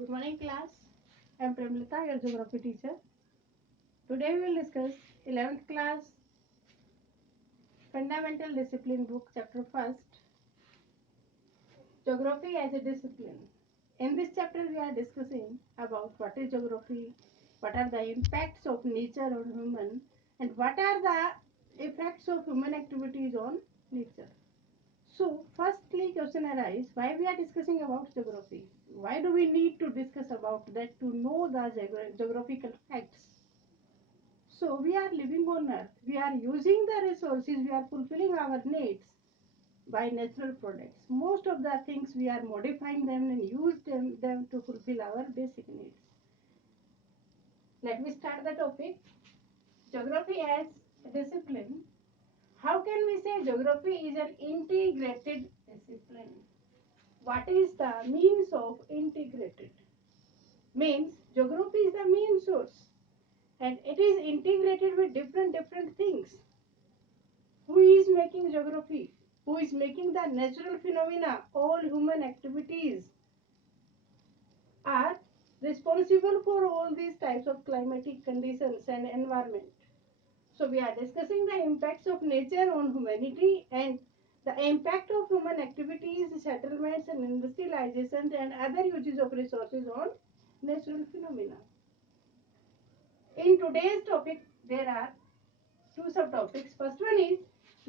Good morning, class. I am Premlita, your geography teacher. Today we will discuss 11th class Fundamental Discipline book, chapter 1st, Geography as a Discipline. In this chapter, we are discussing about what is geography, what are the impacts of nature on human, and what are the effects of human activities on nature. So, firstly, question arises: why we are discussing about geography? Why do we need to discuss about that to know the geographical facts? So we are living on earth. We are using the resources. We are fulfilling our needs by natural products. Most of the things we are modifying them and use them to fulfill our basic needs. Let me start the topic. Geography as a discipline. How can we say geography is an integrated discipline? What is the means of integrated? Means geography is the main source and it is integrated with different things. Who is making geography? Who is making the natural phenomena? All human activities are responsible for all these types of climatic conditions and environment. So we are discussing the impacts of nature on humanity and the impact of human activities, settlements and industrialization and other uses of resources on natural phenomena. In today's topic, there are two subtopics. First one is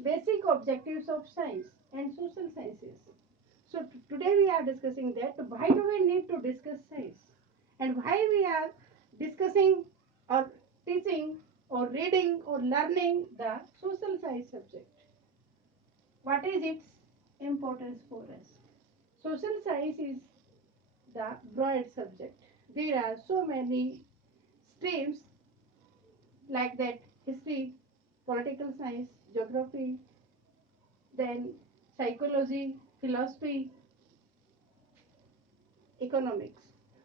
basic objectives of science and social sciences. So today we are discussing that why do we need to discuss science and why we are discussing or teaching or reading or learning the social science subject. What is its importance for us? Social science is the broad subject. There are so many streams like that: history, political science, geography, then psychology, philosophy, economics.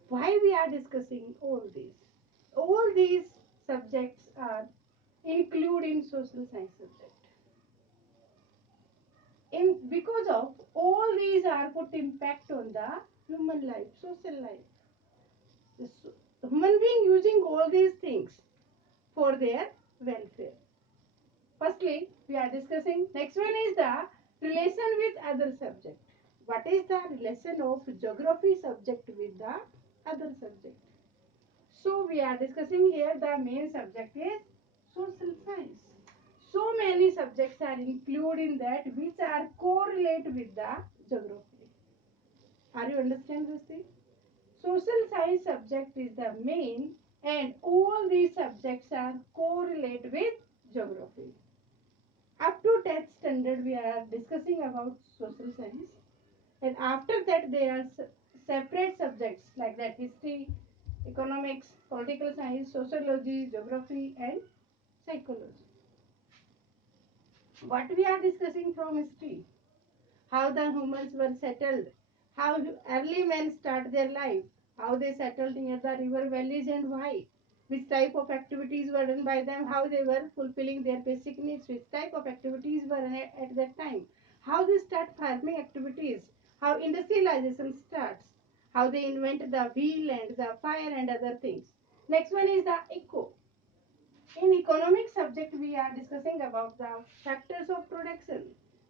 Why we are discussing all these? All these subjects are included in social science subject. In because of all these are put impact on the human life, social life. The human being using all these things for their welfare. Firstly, we are discussing. Next one is the relation with other subject. What is the relation of geography subject with the other subject? So we are discussing here the main subject is social science. So many subjects are included in that which are correlate with the geography. Are you understand this thing? Social science subject is the main and all these subjects are correlate with geography. Up to 10th standard we are discussing about social science and after that there are separate subjects like that: history, economics, political science, sociology, geography and psychology. What we are discussing from history: how the humans were settled, how early men start their life, how they settled near the river valleys and why, which type of activities were done by them, how they were fulfilling their basic needs, which type of activities were at that time, how they start farming activities, how industrialization starts, how they invent the wheel and the fire and other things. Next one is the eco. In economic subject, we are discussing about the factors of production.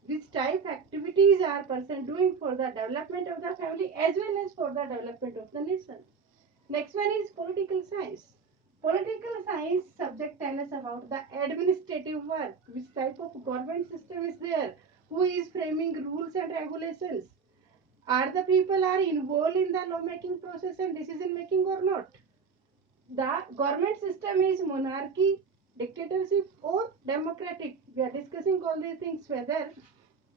Which type activities are person doing for the development of the family as well as for the development of the nation. Next one is political science. Political science subject tell us about the administrative work. Which type of government system is there? Who is framing rules and regulations? Are the people are involved in the law making process and decision making or not? The government system is monarchy, dictatorship or democratic. We are discussing all these things whether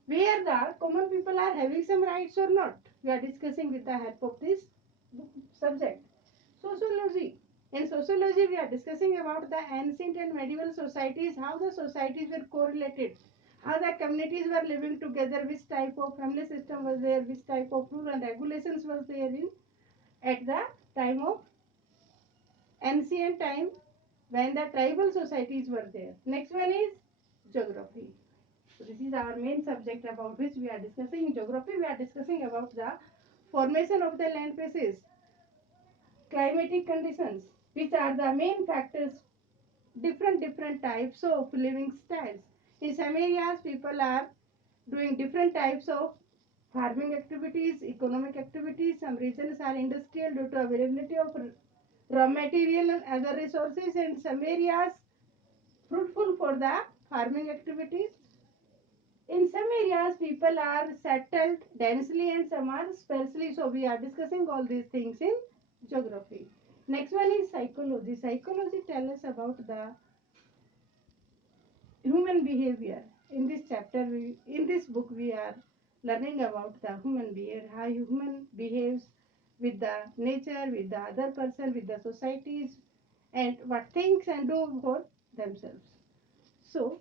where the common people are having some rights or not. We are discussing with the help of this subject. Sociology. In sociology, we are discussing about the ancient and medieval societies, how the societies were correlated, how the communities were living together, which type of family system was there, which type of rule and regulations was there in at the time of ancient time when the tribal societies were there. Next one is geography. So this is our main subject about which we are discussing. In geography, we are discussing about the formation of the land masses, climatic conditions, which are the main factors, different types of living styles. In some areas, people are doing different types of farming activities, economic activities. Some regions are industrial due to availability of raw material and other resources, and some areas fruitful for the farming activities. In some areas, people are settled densely and some are sparsely. So we are discussing all these things in geography. Next one is psychology. Psychology tells us about the human behavior. In this chapter, in this book, we are learning about the human behavior, how human behaves with the nature, with the other person, with the societies, and what things and do for themselves. So,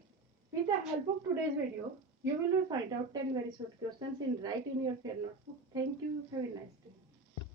with the help of today's video, you will find out 10 very short questions in write in your fair notebook. Thank you. Have a nice day.